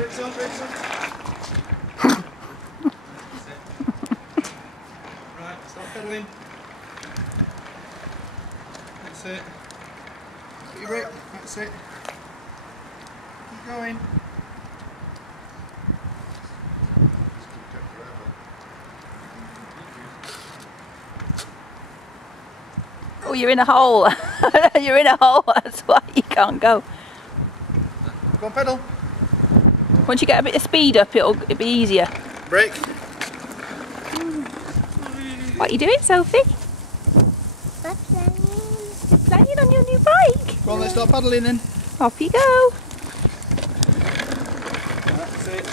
Brakes on, brakes on. Right, start pedalling. That's it. Put your brake, that's it. Keep going. Oh, you're in a hole. You're in a hole, that's why you can't go. Go on, pedal. Once you get a bit of speed up, it'll be easier. Brake. What are you doing, Sophie? I'm playing. You're playing on your new bike. Go on, let's start paddling then. Off you go. That's it.